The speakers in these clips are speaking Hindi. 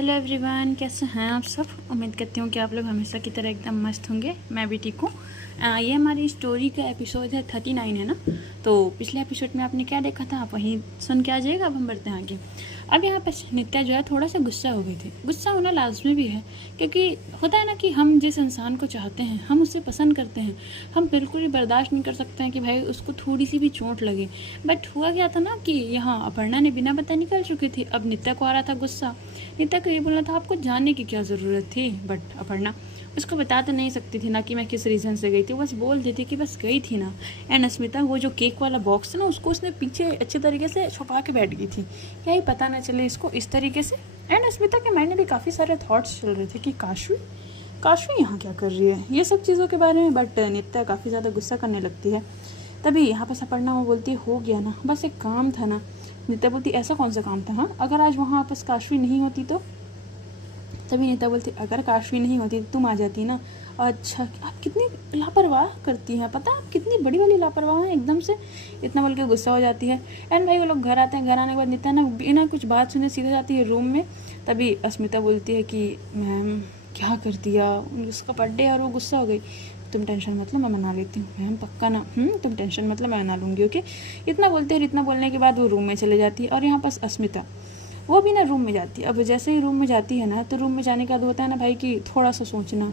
हेलो एवरीवन, कैसे हैं आप सब। उम्मीद करती हूँ कि आप लोग हमेशा की तरह एकदम मस्त होंगे। मैं भी ठीक हूँ। ये हमारी स्टोरी का एपिसोड है 39 है ना। तो पिछले एपिसोड में आपने क्या देखा था आप वहीं सुन के आ जाइएगा। अब हम बढ़ते हैं आगे। अब यहाँ पर नित्या जो है थोड़ा सा गुस्सा हो गई थी। गुस्सा होना लाजमी भी है, क्योंकि होता है ना कि हम जिस इंसान को चाहते हैं, हम उससे पसंद करते हैं, हम बिल्कुल ही बर्दाश्त नहीं कर सकते हैं कि भाई उसको थोड़ी सी भी चोट लगे। बट हुआ क्या था ना कि यहाँ अपर्णा ने बिना बताए निकल चुकी थी। अब नित्या को आ रहा था गुस्सा। नित्या को ये बोलना था आपको जानने की क्या ज़रूरत थी, बट अपर्णा उसको बता तो नहीं सकती थी ना कि मैं किस रीज़न से गई थी। बस बोल देती कि बस गई थी ना। एंड अस्मिता वो जो केक वाला बॉक्स था ना, उसको उसने पीछे अच्छे तरीके से छुपा के बैठ गई थी, यही पता ना चले इसको इस तरीके से। एंड अस्मिता के माइंड में भी काफ़ी सारे थॉट्स चल रहे थे कि काशवी यहाँ क्या कर रही है, ये सब चीज़ों के बारे में। बट नित्या काफ़ी ज़्यादा गुस्सा करने लगती है। तभी यहाँ पर अपर्णा वो बोलती है हो गया ना, बस एक काम था ना। नित्या बोलती ऐसा कौन सा काम था, हाँ अगर आज वहाँ आपस काशवी नहीं होती तो। तभी नित्या बोलती अगर काशवी नहीं होती तो तुम आ जाती ना। अच्छा आप कितनी लापरवाह करती हैं, पता आप कितनी बड़ी वाली लापरवाह हैं एकदम से, इतना बोल के गुस्सा हो जाती है। एंड भाई वो लोग घर आते हैं। घर आने के बाद नित्या ना बिना कुछ बात सुने सीधा जाती है रूम में। तभी अस्मिता बोलती है कि मैम क्या कर दिया, उसका बर्थडे है और वो गुस्सा हो गई। तुम टेंशन मतलब मैं मना लेती हूँ मैम, पक्का ना। तुम टेंशन मतलब मैं मना लूँगी, ओके। इतना बोलते हैं। इतना बोलने के बाद वो रूम में चले जाती है। और यहाँ पास अस्मिता वो भी ना रूम में जाती है। अब जैसे ही रूम में जाती है ना, तो रूम में जाने के बाद होता है ना भाई कि थोड़ा सा सोचना।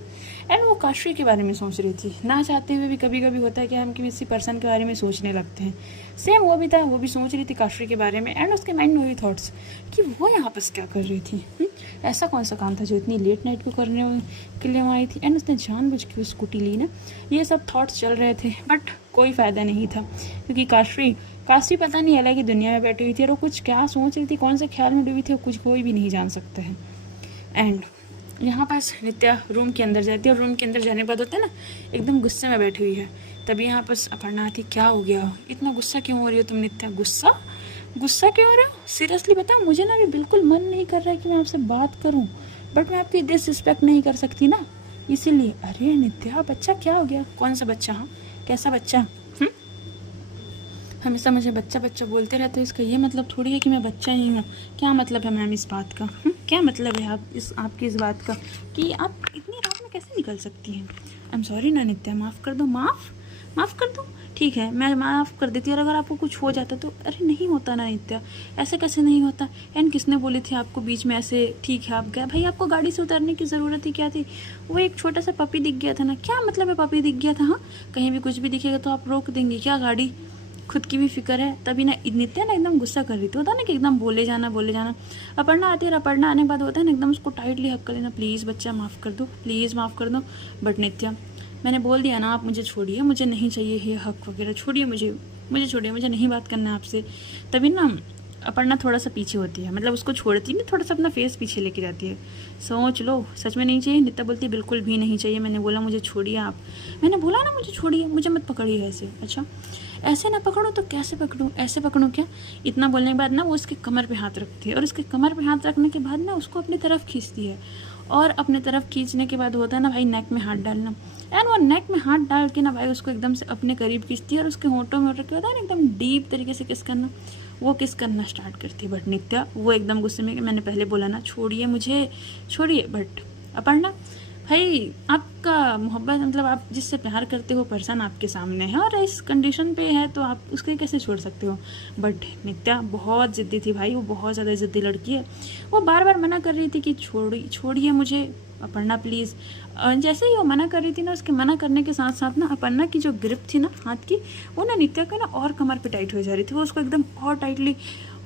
एंड वो काशवी के बारे में सोच रही थी, ना चाहते हुए भी कभी कभी होता है कि हम किसी पर्सन के बारे में सोचने लगते हैं। सेम वो भी था, वो भी सोच रही थी काशवी के बारे में। एंड उसके माइंड में वही थॉट्स कि वो यहाँ पर क्या कर रही थी। ऐसा कौन सा काम था जो इतनी लेट नाइट को करने के लिए आई थी। एंड उसने जानबूझ के स्कूटी ली ना। ये सब थॉट्स चल रहे थे, बट कोई फ़ायदा नहीं था, क्योंकि काशवी पता नहीं अलग ही दुनिया में बैठी हुई थी। और वो कुछ क्या सोच रही थी, कौन से ख्याल में डूबी थी, वो कुछ कोई भी नहीं जान सकता है। एंड यहाँ पास नित्या रूम के अंदर जाती है। और रूम के अंदर जाने के बाद होता है ना एकदम गुस्से में बैठी हुई है। तभी यहाँ पास अपर्णा आती, क्या हो गया, इतना गुस्सा क्यों हो रही हो तुम नित्या। गुस्सा क्यों हो रहे हो, सीरियसली बताओ। मुझे ना अभी बिल्कुल मन नहीं कर रहा है कि मैं आपसे बात करूं, बट मैं आपकी डिसरिस्पेक्ट नहीं कर सकती ना, इसीलिए। अरे नित्या बच्चा क्या हो गया, कौन सा बच्चा, हाँ कैसा बच्चा। हमेशा मुझे बच्चा बच्चा बोलते रहते हो, इसका ये मतलब थोड़ी है कि मैं बच्चा ही हूँ। क्या मतलब है मैम इस बात का, क्या मतलब है आपकी इस बात का कि आप इतनी रात में कैसे निकल सकती हैं। आई एम सॉरी ना नित्या, माफ़ कर दो। माफ़ कर दो, ठीक है मैं माफ़ कर देती। और अगर आपको कुछ हो जाता तो। अरे नहीं होता ना नित्या, ऐसे कैसे नहीं होता। एंड किसने बोली थी आपको बीच में ऐसे, ठीक है आप गए भाई, आपको गाड़ी से उतरने की ज़रूरत ही क्या थी। वो एक छोटा सा पपी दिख गया था ना। क्या मतलब है पपी दिख गया था, हाँ कहीं भी कुछ भी दिखेगा तो आप रोक देंगे क्या गाड़ी, खुद की भी फिक्र है। तभी ना नित्या ना एकदम गुस्सा कर रही थी। होता है ना कि एकदम बोले जाना। अपर्णा आती है। अपर्णा आने के बाद होता है ना एकदम उसको टाइटली हक कर लेना, प्लीज़ बच्चा माफ़ कर दो, प्लीज़ माफ़ कर दो। बट नित्या मैंने बोल दिया ना, आप मुझे छोड़िए, मुझे नहीं चाहिए ये हक वगैरह, छोड़िए मुझे छोड़िए, मुझे नहीं बात करना है आपसे। तभी ना अपर्णा थोड़ा सा पीछे होती है, मतलब उसको छोड़ती नहीं, थोड़ा सा अपना फेस पीछे लेके जाती है। सोच लो सच में नहीं चाहिए। नित्या बोलती बिल्कुल भी नहीं चाहिए, मैंने बोला मुझे छोड़िए आप, मैंने बोला ना मुझे छोड़िए, मुझे मत पकड़िए ऐसे। अच्छा ऐसे ना पकड़ो तो कैसे पकड़ूँ, ऐसे पकड़ूँ क्या। इतना बोलने के बाद ना वो उसके कमर पे हाथ रखती है। और उसके कमर पे हाथ रखने के बाद ना उसको अपनी तरफ खींचती है। और अपने तरफ खींचने के बाद होता है ना भाई नेक में हाथ डालना। एंड वो नेक में हाथ डाल के ना भाई उसको एकदम से अपने करीब खींचती है। और उसके होंठों में रख के होता है ना एकदम डीप तरीके से किस करना, वो किस करना स्टार्ट करती है। बट नित्या वो एकदम गुस्से में, मैंने पहले बोला ना छोड़िए मुझे, छोड़िए। बट अपर्णा भाई आपका मोहब्बत, मतलब आप जिससे प्यार करते हो पर्सन आपके सामने है और इस कंडीशन पे है, तो आप उसके कैसे छोड़ सकते हो। बट नित्या बहुत ज़िद्दी थी भाई, वो बहुत ज़्यादा ज़िद्दी लड़की है। वो बार बार मना कर रही थी कि छोड़िए मुझे अपर्णा प्लीज़। जैसे ही वो मना कर रही थी ना, उसके मना करने के साथ साथ ना अपर्णा की जो ग्रिप थी ना हाथ की, वो ना नित्या का ना और कमर पे टाइट हो जा रही थी। वो उसको एकदम और टाइटली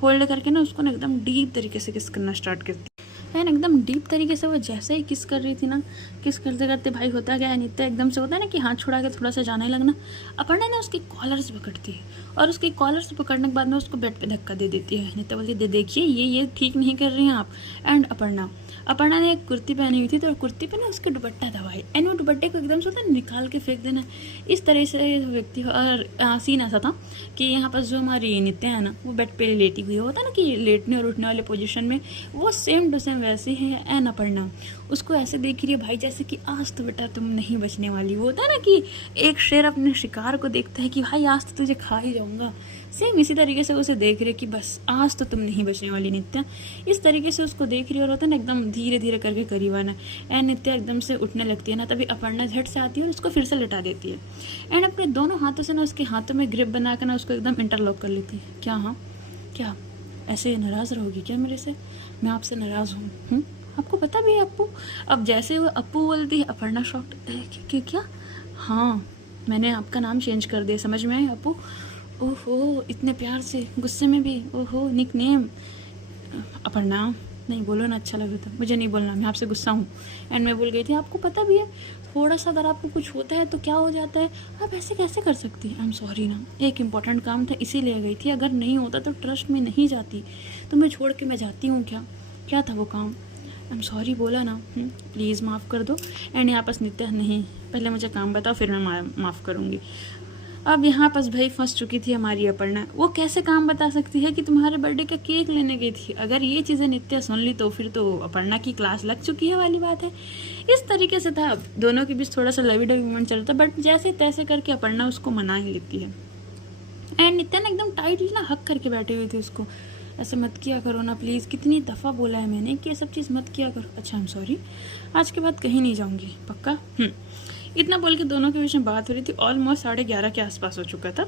होल्ड करके ना उसको ना एकदम डीप तरीके से किस करना स्टार्ट करती। एंड एकदम डीप तरीके से वो जैसे ही किस कर रही थी ना, किस करते करते भाई होता गया नित्या एकदम से होता है ना कि हाथ छुड़ा के थोड़ा सा जाने लगना। अपर्णा ने उसकी कॉलर से पकड़ती है। और उसकी कॉलर से पकड़ने के बाद में उसको बेड पे धक्का दे देती है। नित्या बोलती है देखिए ये ठीक नहीं कर रही हैं आप। एंड अपर्णा ने एक कुर्ती पहनी हुई थी, तो कुर्ती पे ना उसके दुपट्टा था भाई। एंड वो दुपट्टे को एकदम से होता है निकाल के फेंक देना। इस तरह से व्यक्ति और सीन ऐसा था कि यहाँ पर जो हमारी नित्या है ना, वो बेड पे लेटी हुई होता है ना कि लेटने और उठने वाले पोजीशन में, वो सेम टू सेम वैसे है। एंड अपर्णा उसको ऐसे देख रही है भाई जैसे कि आज तो बेटा तुम नहीं बचने वाली। वो होता है ना कि एक शेर अपने शिकार को देखता है कि भाई आज तो तुझे खा ही जाऊंगा, सेम इसी तरीके से उसे देख रही कि बस आज तो तुम नहीं बचने वाली नित्या। इस तरीके से उसको देख रही और होता है ना एकदम धीरे धीरे करके करीब आना। एंड नित्या एकदम से उठने लगती है ना, तभी अपर्णा झट से आती है और उसको फिर से लिटा देती है। एंड अपने दोनों हाथों से ना उसके हाथों में ग्रिप बना कर ना उसको एकदम इंटरलॉक कर लेती है। क्या? हाँ क्या ऐसे नाराज़ रहोगी क्या मेरे से? मैं आपसे नाराज़ हूँ? आपको पता भी है अप्पू? अब जैसे वो अप्पू बोलती है अपर्णा शॉक्ड। क्या? हाँ मैंने आपका नाम चेंज कर दिया, समझ में आए अप्पू? ओहो इतने प्यार से, गुस्से में भी, ओहो निक नेम। अपर्णा नहीं बोलो ना, अच्छा लगा था। मुझे नहीं बोलना, मैं आपसे गुस्सा हूँ। एंड मैं बोल गई थी आपको पता भी है थोड़ा सा अगर आपको कुछ होता है तो क्या हो जाता है, आप ऐसे कैसे कर सकती हैं? आई एम सॉरी ना, एक इम्पॉर्टेंट काम था इसीलिए गई थी, अगर नहीं होता तो ट्रस्ट में नहीं जाती, तो मैं छोड़ के मैं जाती हूँ क्या? क्या था वो काम? आई एम सॉरी बोला ना, प्लीज़ माफ़ कर दो। एंड यहाँ पास नित्या नहीं, पहले मुझे काम बताओ फिर मैं माफ़ करूँगी। अब यहाँ पास भाई फंस चुकी थी हमारी अपर्णा। वो कैसे काम बता सकती है कि तुम्हारे बर्थडे का केक लेने गई थी? अगर ये चीज़ें नित्या सुन ली तो फिर तो अपर्णा की क्लास लग चुकी है वाली बात है। इस तरीके से था, दोनों के बीच थोड़ा सा लवी डवी मोमेंट चल रहा था, बट जैसे तैसे करके अपर्णा उसको मना ही लेती है। एंड नित्या ने एकदम टाइटली ना हक करके बैठी हुई थी उसको, ऐसे मत किया करो ना प्लीज़, कितनी दफ़ा बोला है मैंने कि ये सब चीज़ मत किया करो। अच्छा आई एम सॉरी, आज के बाद कहीं नहीं जाऊँगी पक्का। इतना बोल के दोनों के बीच में बात हो रही थी। ऑलमोस्ट 11:30 के आसपास हो चुका था।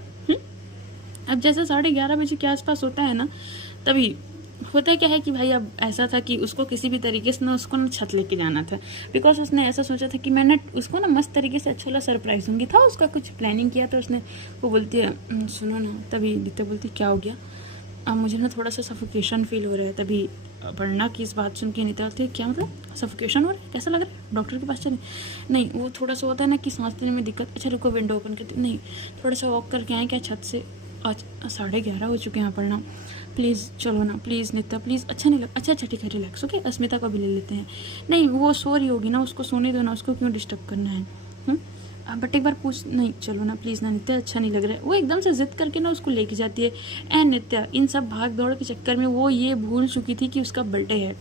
अब जैसे 11:30 बजे के आसपास होता है ना, तभी होता क्या है कि भाई अब ऐसा था कि उसको किसी भी तरीके से ना उसको ना छत लेके जाना था, बिकॉज उसने ऐसा सोचा था कि मैंने उसको ना मस्त तरीके से अच्छा वाला सरप्राइज दूंगी, था उसका कुछ प्लानिंग किया। तो उसने वो बोलती है सुनो ना, तभी नित्या बोलती क्या हो गया? अब मुझे ना थोड़ा सा सफोकेशन फील हो रहा है। तभी अपर्णा की इस बात सुन के नित्या बोलती है क्या मतलब सफोकेशन हो रहा है, कैसा लग रहा है? डॉक्टर के पास चले? नहीं वो थोड़ा सा होता है ना कि सांस लेने में दिक्कत। अच्छा रुको विंडो ओपन करती। नहीं थोड़ा सा वॉक करके आए क्या छत से? आज 11:30 हो चुके हैं अपर्णा, प्लीज़ चलो ना प्लीज़ नित्या प्लीज़। अच्छा नहीं लग, अच्छा ठीक है रिलैक्स ओके, अस्मिता को भी ले लेते हैं। नहीं वो सो रही होगी ना, उसको सोने दो ना, उसको क्यों डिस्टर्ब करना है? बट एक बार पूछ, नहीं चलो ना प्लीज़ ना नित्या, अच्छा नहीं लग रहा है। वो एकदम से जिद करके ना उसको लेके जाती है। एंड नित्या इन सब भाग दौड़ के चक्कर में वो ये भूल चुकी थी कि उसका बर्थडे है।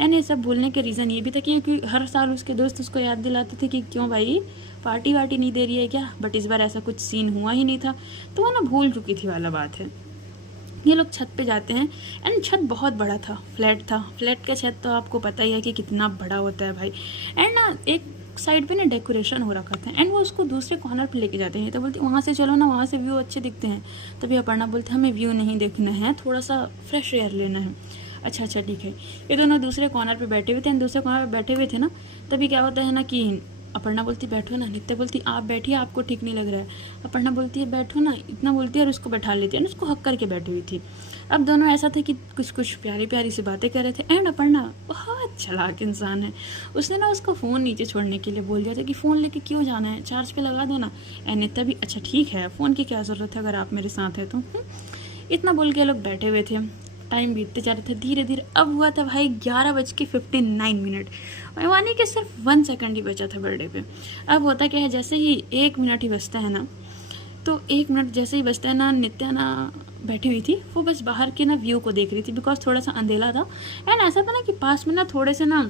एंड ये सब भूलने का रीज़न ये भी था क्योंकि हर साल उसके दोस्त उसको याद दिलाते थे कि क्यों भाई पार्टी वार्टी नहीं दे रही है क्या? बट इस बार ऐसा कुछ सीन हुआ ही नहीं था, तो वो ना भूल चुकी थी वाला बात है। ये लोग छत पे जाते हैं। एंड छत बहुत बड़ा था, फ्लैट था। फ्लैट का छत तो आपको पता ही है कि कितना बड़ा होता है भाई। एंड ना एक साइड पे ना डेकोरेशन हो रखा था, एंड वो उसको दूसरे कॉर्नर पे लेके जाते हैं। तो बोलती वहाँ से चलो ना, वहाँ से व्यू अच्छे दिखते हैं। तभी अपर्णा बोलते हमें व्यू नहीं देखना है, थोड़ा सा फ्रेश एयर लेना है। अच्छा ठीक है। ये दोनों दूसरे कॉर्नर पे बैठे हुए थे। एंड दूसरे कॉर्नर पे बैठे हुए थे ना, तभी क्या होता है ना कि अपर्णा बोलती बैठो ना, नित्या बोलती आप बैठिए आपको ठीक नहीं लग रहा है। अपर्णा बोलती है बैठो ना, इतना बोलती है और उसको बैठा लेती है। उसको हक करके बैठी हुई थी। अब दोनों ऐसा थे कि कुछ प्यारी प्यारी सी बातें कर रहे थे। एंड अपर्णा बहुत चालाक इंसान है, उसने ना उसका फ़ोन नीचे छोड़ने के लिए बोल दिया था कि फ़ोन लेके क्यों जाना है, चार्ज पे लगा दो ना। एंड नित्या भी अच्छा ठीक है, फ़ोन की क्या ज़रूरत है अगर आप मेरे साथ हैं तो। इतना बोल के लोग बैठे हुए थे। टाइम बीतते जा रहे थे धीरे धीरे। अब हुआ था भाई 11:59। यानी कि सिर्फ 1 सेकंड ही बचा था बर्थडे पे। अब होता क्या है, जैसे ही 1 मिनट ही बचता है ना, तो 1 मिनट जैसे ही बचता है ना, नित्या ना बैठी हुई थी, वो बस बाहर के ना व्यू को देख रही थी, बिकॉज थोड़ा सा अंधेला था। एंड ऐसा था ना कि पास में ना थोड़े से ना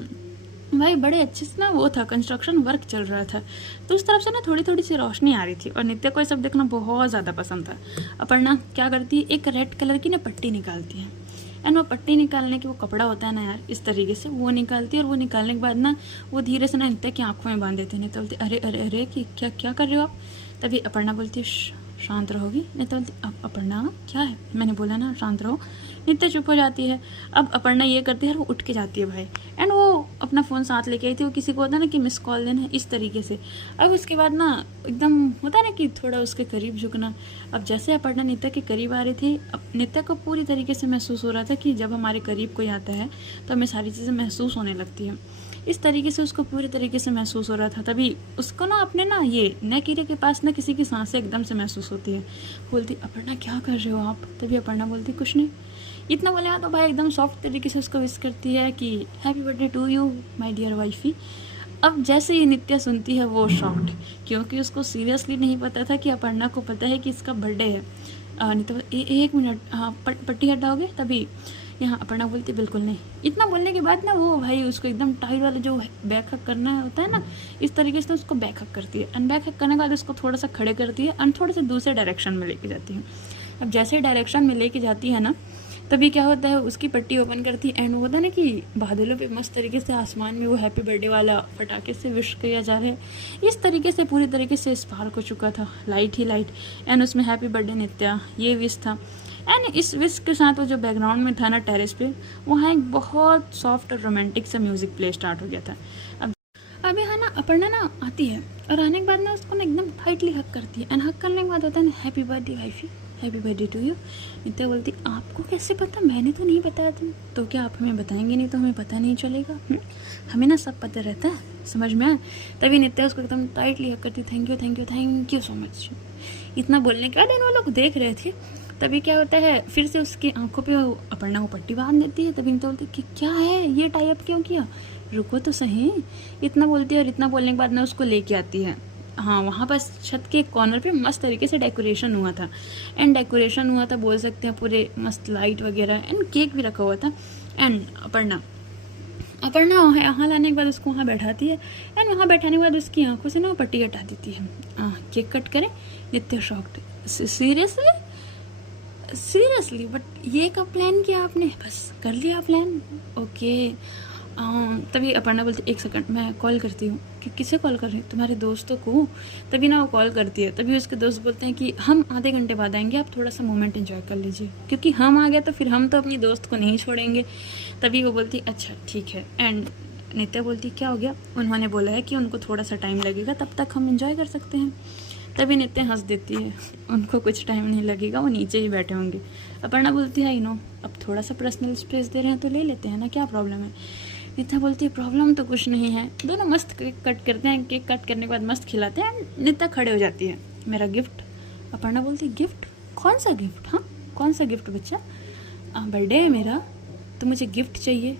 भाई बड़े अच्छे से ना वो था, कंस्ट्रक्शन वर्क चल रहा था, तो उस तरफ से ना थोड़ी थोड़ी सी रोशनी आ रही थी। और नित्या को ये सब देखना बहुत ज़्यादा पसंद था। अपर्णा क्या करती है, एक रेड कलर की ना पट्टी निकालती है। एंड वो पट्टी निकालने की वो कपड़ा होता है ना यार, इस तरीके से वो निकालती है। और वो निकालने के बाद ना वो धीरे से ना नित्या की आंखों में बांध देते हैं। नित्या बोलती अरे अरे अरे कि क्या कर रहे हो आप? तभी अपर्णा बोलती है शांत रहोगी? नित्या बोलती अपर्णा क्या है, मैंने बोला ना शांत रहो। नित्या चुप हो जाती है। अब अपर्णा ये करती है, वो उठ के जाती है भाई। एंड वो अपना फ़ोन साथ लेके आई थी। वो किसी को होता है ना कि मिस कॉल देना, इस तरीके से। अब उसके बाद ना एकदम होता है ना कि थोड़ा उसके करीब झुकना। अब जैसे अपर्णा नित्या के करीब आ रही थी, अब नित्या को पूरी तरीके से महसूस हो रहा था कि जब हमारे करीब कोई आता है तो हमें सारी चीज़ें महसूस होने लगती हैं। इस तरीके से उसको पूरी तरीके से महसूस हो रहा था। तभी उसको ना अपने ना ये नेक एरिया के पास ना किसी की सांसें एकदम से महसूस होती है। बोलती अपर्णा क्या कर रहे हो आप? तभी अपर्णा बोलती कुछ नहीं। इतना बोले तो भाई एकदम सॉफ्ट तरीके से उसको विश करती है कि happy birthday to you my dear wifey. अब जैसे ही नित्या सुनती है वो शॉक्ड, क्योंकि उसको सीरियसली नहीं पता था कि अपर्णा को पता है कि इसका बर्थडे है। नित्या 1 मिनट, हाँ पट्टी हटाओगे? तभी यहाँ अपर्णा बोलती बिल्कुल नहीं। इतना बोलने के बाद ना वो भाई उसको एकदम टाइट वाले जो बैक हक करना होता है ना, इस तरीके से उसको बैक हक करती है। अनबैक हक करने के बाद उसको थोड़ा सा खड़े करती है और थोड़े से दूसरे डायरेक्शन में लेके जाती है। अब जैसे ही डायरेक्शन में लेके जाती है ना, तभी क्या होता है, उसकी पट्टी ओपन करती है एंड वो होता है ना कि बादलों पे मस्त तरीके से आसमान में वो हैप्पी बर्थडे वाला पटाखे से विश किया जा रहा है। इस तरीके से पूरी तरीके से स्पार्क हो चुका था, लाइट ही लाइट, एंड उसमें हैप्पी बर्थडे नित्या ये विश था। एंड इस विश के साथ वो जो बैकग्राउंड में था ना टेरेस पे, वहाँ एक बहुत सॉफ्ट और रोमांटिक सा म्यूजिक प्ले स्टार्ट हो गया था। अब यहाँ ना अपर्णा ना आती है और आने के बाद ना उसको ना एकदम टाइटली हक करती है, एंड हक करने के बाद होता है ना happy birthday wifey, happy birthday to you. Nitya बोलती आपको कैसे पता, मैंने तो नहीं बताया तुम तो, क्या आप हमें बताएंगे नहीं तो हमें पता नहीं चलेगा? हमें ना सब पता रहता है, समझ में आया? तभी नित्या उसको एकदम टाइटली हक करती, thank you thank you thank you so much. इतना बोलने के बाद वो लोग देख रहे थे। तभी क्या होता है, फिर से उसकी आंखों पे अपर्णा को पट्टी बांध देती है। तभी नित्या बोलती कि क्या है ये टाई अप क्यों किया, रुको तो सही। इतना बोलती है और इतना बोलने के बाद ना उसको लेके आती है। हाँ, वहाँ पर छत के कॉर्नर पे मस्त तरीके से डेकोरेशन हुआ था, एंड डेकोरेशन हुआ था बोल सकते हैं, पूरे मस्त लाइट वगैरह, एंड केक भी रखा हुआ था। एंड अपर्णा यहाँ लाने के बाद उसको वहाँ बैठाती है, एंड वहाँ बैठाने के बाद उसकी आंखों से ना वो पट्टी हटा देती है। केक कट करें, नित्य शॉक्ड, सीरियसली बट ये कब प्लान किया आपने? बस कर लिया प्लान, ओके। तभी अपर्णा बोलती एक सेकंड मैं कॉल करती हूँ। कि किसे कॉल कर रही हूँ? तुम्हारे दोस्तों को। तभी ना वो कॉल करती है। तभी उसके दोस्त बोलते हैं कि हम आधे घंटे बाद आएंगे, आप थोड़ा सा मोमेंट एंजॉय कर लीजिए, क्योंकि हम आ गए तो फिर हम तो अपनी दोस्त को नहीं छोड़ेंगे। तभी वो बोलती अच्छा ठीक है। एंड नित्या बोलती क्या हो गया? उन्होंने बोला है कि उनको थोड़ा सा टाइम लगेगा, तब तक हम इंजॉय कर सकते हैं। तभी नित्या हंस देती है, उनको कुछ टाइम नहीं लगेगा, वो नीचे ही बैठे होंगे। अपर्णा बोलती है अब थोड़ा सा पर्सनल स्पेस दे रहे हैं तो ले लेते हैं ना, क्या प्रॉब्लम है? नित्या बोलती है प्रॉब्लम तो कुछ नहीं है। दोनों मस्त केक कट करते हैं, केक कट करने के बाद मस्त खिलाते हैं। नित्या खड़े हो जाती है, मेरा गिफ्ट। अपर्णा बोलती है गिफ्ट? कौन सा गिफ्ट? हाँ कौन सा गिफ्ट बच्चा? बर्थडे है मेरा तो मुझे गिफ्ट चाहिए।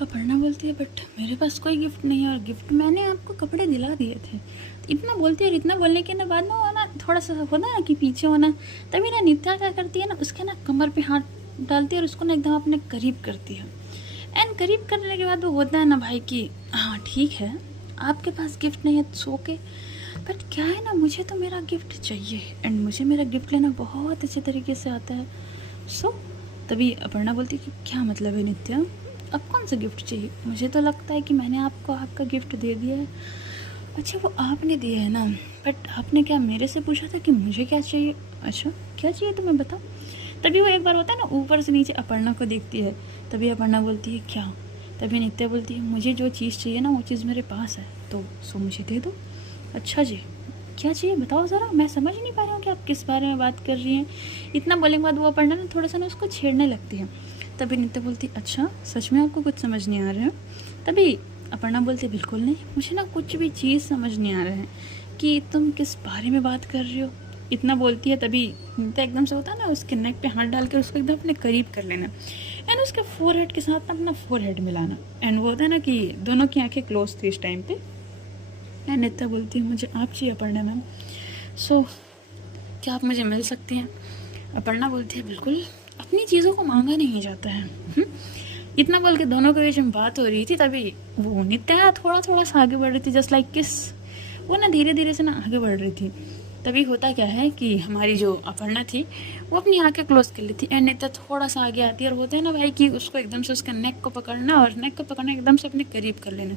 अपर्णा बोलती है बट मेरे पास कोई गिफ्ट नहीं है, और गिफ्ट मैंने आपको कपड़े दिला दिए थे। इतना बोलती है और इतना बोलने के बाद ना थोड़ा सा होता है ना कि पीछे होना। तभी ना नित्या क्या करती है ना, उसके ना कमर पे हाथ डालती है और उसको ना एकदम अपने करीब करती है। एंड करीब करने के बाद वो होता है ना भाई कि हाँ ठीक है आपके पास गिफ्ट नहीं है सो ओके, बट क्या है ना मुझे तो मेरा गिफ्ट चाहिए, एंड मुझे मेरा गिफ्ट लेना बहुत अच्छे तरीके से आता है। सो तभी अपर्णा बोलती है कि क्या मतलब है नित्या, अब कौन सा गिफ्ट चाहिए? मुझे तो लगता है कि मैंने आपको आपका गिफ्ट दे दिया है। अच्छा वो आपने दिया है ना, बट आपने क्या मेरे से पूछा था कि मुझे क्या चाहिए? अच्छा क्या चाहिए तुम्हें बताओ। तभी वो एक बार होता है ना ऊपर से नीचे अपर्णा को देखती है। तभी अपर्णा बोलती है क्या? तभी नित्या बोलती है मुझे जो चीज़ चाहिए ना वो चीज़ मेरे पास है, तो सो मुझे दे दो। अच्छा जी क्या चाहिए बताओ ज़रा, मैं समझ नहीं पा रही हूँ कि आप किस बारे में बात कर रही हैं। इतना बोलने के बाद वो अपर्णा ना थोड़ा सा ना उसको छेड़ने लगती है। तभी नित्या बोलती अच्छा सच में आपको कुछ समझ नहीं आ रहा है? तभी अपर्णा बोलती बिल्कुल नहीं, मुझे ना कुछ भी चीज़ समझ नहीं आ रहा है कि तुम किस बारे में बात कर रही हो। इतना बोलती है। तभी नित्या एकदम से होता है ना उसके नेक पे हाथ डाल के उसको एकदम अपने करीब कर लेना, एंड उसके फोरहेड के साथ अपना फोरहेड मिलाना। एंड वो होता है ना कि दोनों की आंखें क्लोज थी इस टाइम पे। एंड नित्या बोलती है मुझे आप चाहिए अपर्णा मैम, सो क्या आप मुझे मिल सकती हैं? अपर्णा बोलती है बिल्कुल, अपनी चीज़ों को मांगा नहीं जाता है। इतना बोल के दोनों के बीच में बात हो रही थी। तभी वो नित्या थोड़ा थोड़ा सा आगे बढ़ रही थी, जस्ट लाइक किस, वो ना धीरे धीरे से ना आगे बढ़ रही थी। तभी होता क्या है कि हमारी जो अपर्णा थी वो अपनी आंखें क्लोज कर ली थी, एंड नित्या थोड़ा सा आगे आती है। और होता है ना भाई कि उसको एकदम से उसका नेक को पकड़ना, और नेक को पकड़ना एकदम से अपने करीब कर लेना,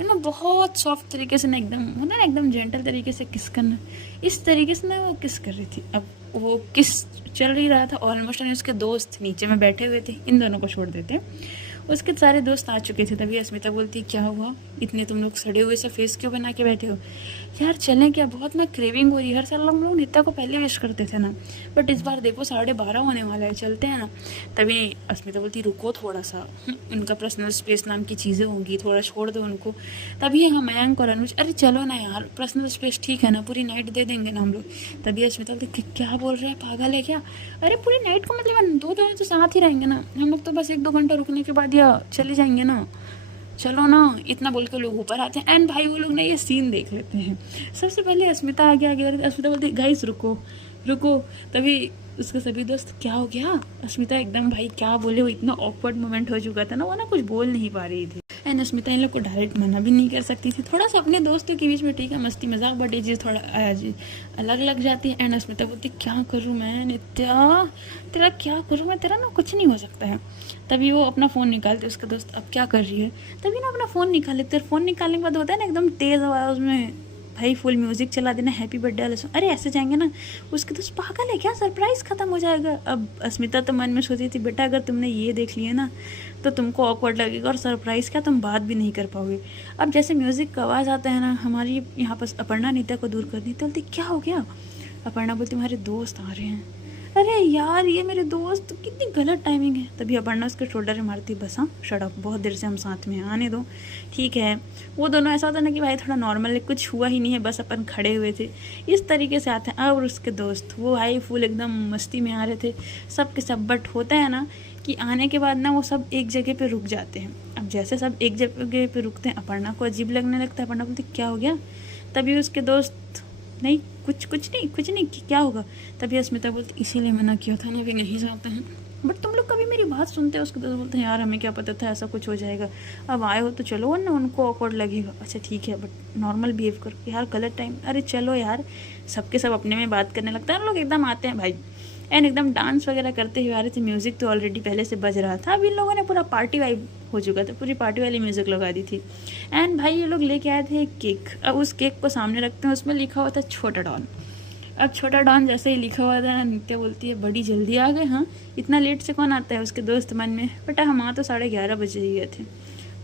ना बहुत सॉफ्ट तरीके से ना एकदम होता है ना एकदम जेंटल तरीके से किस करना। इस तरीके से ना वो किस कर रही थी। अब वो किस चल ही रहा था ऑलमोस्ट, उसके दोस्त नीचे में बैठे हुए थे। इन दोनों को छोड़ देते हैं, उसके सारे दोस्त आ चुके थे। तभी अस्मिता बोलती क्या हुआ, इतने तुम लोग सड़े हुए से फेस क्यों बना के बैठे हो? यार चलें क्या, बहुत ना क्रेविंग हो रही है। हर साल हम लोग नित्या को पहले विश करते थे ना, बट इस बार देखो 12:30 होने वाला है, चलते हैं ना। तभी अस्मिता बोलती रुको थोड़ा सा, उनका पर्सनल स्पेस नाम की चीज़ें होंगी, थोड़ा छोड़ दो उनको। तभी हम मयंक और अनुज अरे चलो ना यार, पर्सनल स्पेस ठीक है ना, पूरी नाइट दे देंगे ना हम लोग। तभी अस्मिता बोलती क्या बोल रहे हैं, पागल है क्या? अरे पूरी नाइट को मतलब 2 जने तो साथ ही रहेंगे ना, हम लोग तो बस 1-2 घंटा रुकने के बाद या चले जाएंगे ना, चलो ना। इतना बोल के लोग ऊपर आते हैं, एंड भाई वो लोग ना ये सीन देख लेते हैं। सबसे पहले अस्मिता आगे आगे, अस्मिता बोलती गाइस रुको रुको। तभी उसके सभी दोस्त क्या हो गया? अस्मिता एकदम भाई क्या बोले, वो इतना ऑकवर्ड मोमेंट हो चुका था ना, वो ना कुछ बोल नहीं पा रही थी। एंड अस्मिता इन लोग को डायरेक्ट मना भी नहीं कर सकती थी। थोड़ा सा अपने दोस्तों के बीच में ठीक है मस्ती मजाक, बट ये चीज़ थोड़ा अलग लग जाती है। एंड अस्मिता बोलती क्या करूँ मैं नित्या, तेरा क्या करूँ मैं, तेरा ना कुछ नहीं हो सकता है। तभी वो अपना फ़ोन निकालते, उसका दोस्त अब क्या कर रही है, तभी ना अपना फ़ोन निकाल लेते। फ़ोन निकालने के बाद होता है ना एकदम तेज़ आवाज़ में भाई फुल म्यूज़िक चला देना, हैप्पी बर्थडे वाले सॉन्ग। अरे ऐसे जाएंगे ना, उसके दोस्त पागल है क्या, सरप्राइज़ ख़त्म हो जाएगा। अब अस्मिता तो मन में सोची थी बेटा अगर तुमने ये देख लिया ना तो तुमको ऑकवर्ड लगेगा और सरप्राइज़ क्या तुम बात भी नहीं कर पाओगे। अब जैसे म्यूज़िक का आवाज़ आता है ना, हमारी यहाँ पर अपर्णा नित्या को दूर करनी तो बोलती क्या हो गया। अपर्णा बोलती तुम्हारे दोस्त आ रहे हैं। अरे यार ये मेरे दोस्त, कितनी गलत टाइमिंग है। तभी अपर्णा उसके शोल्डर में मारती, बस हाँ शट अप, बहुत देर से हम साथ में हैं, आने दो ठीक है। वो दोनों ऐसा होता ना कि भाई थोड़ा नॉर्मल है, कुछ हुआ ही नहीं है, बस अपन खड़े हुए थे, इस तरीके से आते हैं। और उसके दोस्त वो भाई फुल एकदम मस्ती में आ रहे थे सब के सब। बट होता है ना कि आने के बाद ना वो सब एक जगह पे रुक जाते हैं। अब जैसे सब एक जगह पे रुकते हैं अपर्णा को अजीब लगने लगता है। अपर्णा बोलती क्या हो गया। तभी उसके दोस्त नहीं कुछ नहीं क्या होगा। तभी अस्मिता बोलती इसीलिए मना किया था ना, अभी नहीं जाते हैं। बट तुम लोग कभी मेरी बात सुनते हो। उसके दोस्त बोलते हैं यार हमें क्या पता था ऐसा कुछ हो जाएगा, अब आए हो तो चलो वरना उनको ऑकवर्ड लगेगा। अच्छा ठीक है बट नॉर्मल बिहेव करो यार, गलत टाइम, अरे चलो यार। सबके सब अपने में बात करने लगता है, हम लोग एकदम आते हैं भाई एंड एकदम डांस वगैरह करते हुए आ रहे थे। म्यूज़िक तो ऑलरेडी पहले से बज रहा था, अब इन लोगों ने पूरा पार्टी वाइब हो चुका था, पूरी पार्टी वाली म्यूज़िक लगा दी थी। एंड भाई ये लोग लेके आए थे एक केक। अब उस केक को सामने रखते हैं, उसमें लिखा हुआ था छोटा डॉन। अब छोटा डॉन जैसे ही लिखा हुआ था, नित्या बोलती है बड़ी जल्दी आ गए, हाँ इतना लेट से कौन आता है। उसके दोस्त मन में बेटा हम वहाँ तो 11:30 बजे ही गए थे,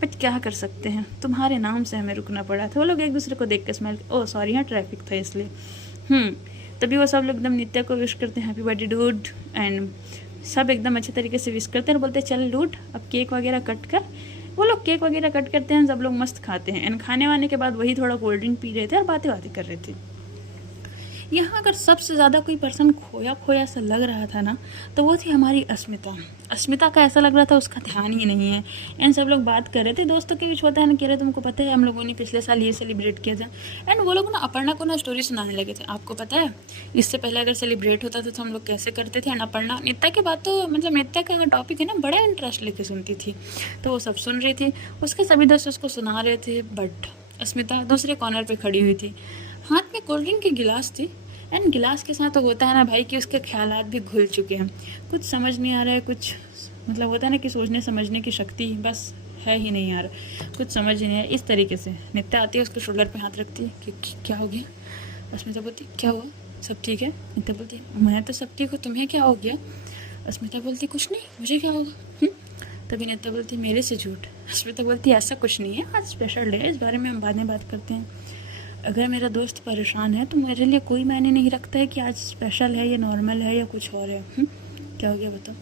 बट क्या कर सकते हैं तुम्हारे नाम से हमें रुकना पड़ा था। वो लोग एक दूसरे को देख के स्माइल, ओह सॉरी हाँ ट्रैफिक था इसलिए। तभी वो सब लोग एकदम नित्या को विश करते हैं हैप्पी बर्थडे डूड। एंड सब एकदम अच्छे तरीके से विश करते हैं और बोलते हैं चल डूड अब केक वगैरह कट कर। वो लोग केक वगैरह कट करते हैं, सब लोग मस्त खाते हैं। एंड खाने वाने के बाद वही थोड़ा कोल्ड ड्रिंक पी रहे थे और बातें कर रहे थे। यहाँ अगर सबसे ज़्यादा कोई पर्सन खोया खोया सा लग रहा था ना तो वो थी हमारी अस्मिता। अस्मिता का ऐसा लग रहा था उसका ध्यान ही नहीं है। एंड सब लोग बात कर रहे थे, दोस्तों के बीच होता है ना, कह रहे तुमको पता है हम लोगों ने पिछले साल ये सेलिब्रेट किया था। एंड वो लोग ना अपर्णा को ना स्टोरी सुनाने लगे थे, आपको पता है इससे पहले अगर सेलिब्रेट होता था तो हम लोग कैसे करते थे। एंड अपर्णा नित्या की बात तो मतलब नित्या का अगर टॉपिक है ना बड़ा इंटरेस्ट लेके सुनती थी, तो वो सब सुन रही थी, उसके सभी दोस्त उसको सुना रहे थे। बट अस्मिता दूसरे कॉर्नर पर खड़ी हुई थी, हाथ में कोल्ड ड्रिंक की गिलास थी। एंड गिलास के साथ तो होता है ना भाई कि उसके ख्यालात भी घुल चुके हैं, कुछ समझ नहीं आ रहा है, कुछ मतलब होता है ना कि सोचने समझने की शक्ति बस है ही नहीं यार, कुछ समझ ही नहीं है। इस तरीके से नित्या आती है, उसके शोल्डर पे हाथ रखती है कि क्या हो गया। अस्मिता बोलती क्या हुआ, सब ठीक है। नित्या बोलती मैं तो सब ठीक हूँ, तुम्हें क्या हो गया। अस्मिता बोलती कुछ नहीं, मुझे क्या होगा। तभी नित्या बोलती मेरे से झूठ। अस्मिता बोलती ऐसा कुछ नहीं है, आज स्पेशल डे है, इस बारे में हम बाद में बात करते हैं। अगर मेरा दोस्त परेशान है तो मेरे लिए कोई मायने नहीं रखता है कि आज स्पेशल है या नॉर्मल है या कुछ और है। क्या हो गया बताओ।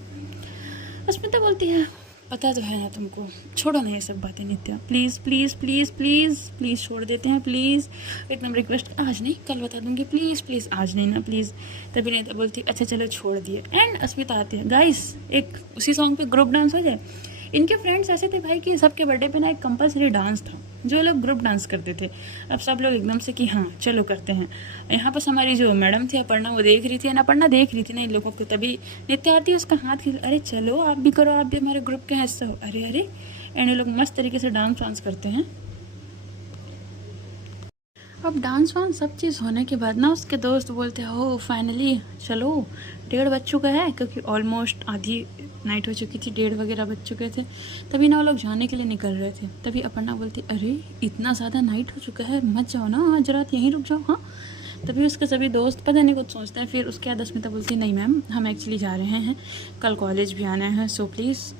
अस्मिता बोलती है पता तो है ना तुमको, छोड़ो ना ये सब बातें Nitya, please please please please please छोड़ देते हैं प्लीज़, एकदम रिक्वेस्ट, आज नहीं कल बता दूंगी प्लीज़ प्लीज़, आज नहीं ना प्लीज़। तभी नित्या बोलती अच्छा चलो छोड़ दिए। एंड अस्मिता आती है, गाइस एक उसी सॉन्ग पे ग्रुप डांस हो जाए। इनके फ्रेंड्स ऐसे थे भाई कि सबके बर्थडे पे ना एक कंपलसरी डांस था, जो लोग ग्रुप डांस करते थे। अब सब लोग एकदम से कि हाँ चलो करते हैं। यहाँ पर हमारी जो मैडम थी अपर्णा, वो देख रही थी, अपर्णा देख रही थी ना इन लोगों को। तभी नित्या आती है, उसका हाथ खींच, अरे चलो आप भी करो, आप भी हमारे ग्रुप के हिस्सा हो। अरे अरे एंड ये लोग मस्त तरीके से डांस वांस करते हैं। अब डांस वांस सब चीज़ होने के बाद ना उसके दोस्त बोलते हैं हो फाइनली चलो 1:30 बज चुका है, क्योंकि ऑलमोस्ट आधी नाइट हो चुकी थी, 1:30 वगैरह बज चुके थे। तभी ना वो लोग जाने के लिए निकल रहे थे। तभी अपर्णा बोलती अरे इतना ज़्यादा नाइट हो चुका है, मत जाओ ना, आज रात यहीं रुक जाओ। हाँ तभी उसके सभी दोस्त पता नहीं कुछ सोचते हैं। फिर उसके बाद अस्मिता बोलती नहीं मैम हम एक्चुअली जा रहे हैं, कल कॉलेज भी आना है, सो प्लीज़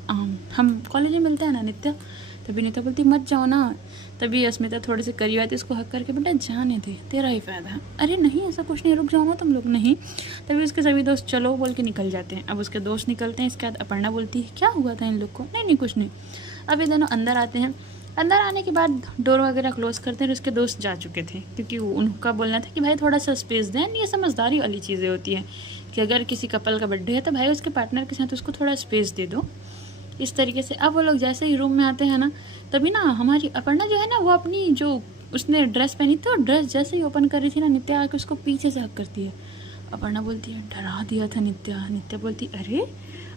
हम कॉलेज में मिलते हैं ना नित्या। तभी नित्या बोलती मत जाओ ना। तभी अस्मिता थोड़े से करीब आती, उसको हक करके बेटा जाने दे, तेरा ही फ़ायदा है। अरे नहीं ऐसा कुछ नहीं, रुक जाओ ना तुम लोग। नहीं। तभी उसके सभी दोस्त चलो बोल के निकल जाते हैं। अब उसके दोस्त निकलते हैं, इसके बाद अपर्णा बोलती है क्या हुआ था इन लोग को। नहीं कुछ नहीं। अब ये दोनों अंदर आते हैं, अंदर आने के बाद डोर वगैरह क्लोज करते हैं। उसके दोस्त जा चुके थे, क्योंकि उनका बोलना था कि भाई थोड़ा सा स्पेस दें। ये समझदारी वाली चीज़ें होती हैं कि अगर किसी कपल का बर्थडे है तो भाई उसके पार्टनर के साथ उसको थोड़ा स्पेस दे दो, इस तरीके से। अब वो लोग जैसे ही रूम में आते हैं ना, तभी ना हमारी अपर्णा जो है ना, वो अपनी जो उसने ड्रेस पहनी थी, वो ड्रेस जैसे ही ओपन कर रही थी ना, नित्या आके उसको पीछे से हक करती है। अपर्णा बोलती है डरा दिया था नित्या। नित्या बोलती अरे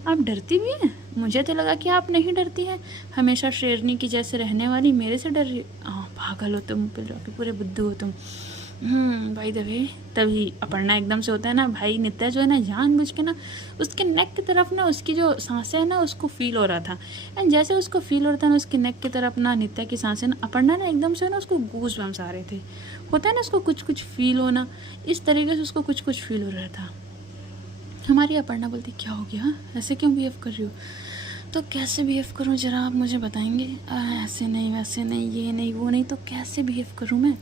आप डरती भी हैं? मुझे तो लगा कि आप नहीं डरती हैं, हमेशा शेरनी की जैसे रहने वाली मेरे से डर रही। पागल हो तुम, पूरे बुद्धू हो तुम। बाय द वे, तभी अपर्णा एकदम से होता है ना भाई, नित्या जो है ना जानबूझ के ना उसके नेक की तरफ ना उसकी जो सांसें है ना उसको फील हो रहा था। एंड जैसे उसको फील हो रहा था ना उसके नेक की तरफ ना नित्या की सांसें ना, अपर्णा ना एकदम से ना उसको गूज बम्स आ रहे थे। होता है ना उसको कुछ कुछ फील होना, इस तरीके से उसको कुछ कुछ फील हो रहा था। हमारी अपर्णा बोलती क्या हो गया, ऐसे क्यों बिहेव कर रही हो? तो कैसे बिहेव करूँ ज़रा आप मुझे बताएंगे? ऐसे नहीं, वैसे नहीं, ये नहीं, वो नहीं, तो कैसे बिहेव करूँ मैं?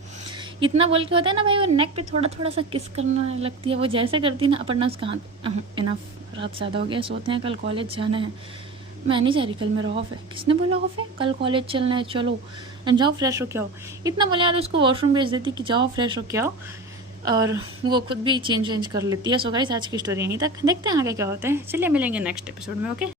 इतना बोल के होता है ना भाई, वो नेक पे थोड़ा थोड़ा सा किस करने लगती है। वो जैसे करती है ना अपर्णा उसका हाथ, इनफ, रात ज़्यादा हो गया, सोते हैं, कल कॉलेज जाना है। मैं नहीं जा रही, कल मेरा ऑफ है। किसने बोला ऑफ है? कल कॉलेज चलना है, चलो जाओ फ्रेश हो के आओ। इतना बोले यार उसको वॉशरूम भेज देती कि जाओ फ्रेश हो के आओ, और वो खुद भी चेंज कर लेती है। सो गाइस आज की स्टोरी यहीं तक, देखते हैं आगे क्या होता है। चलिए मिलेंगे नेक्स्ट एपिसोड में, ओके।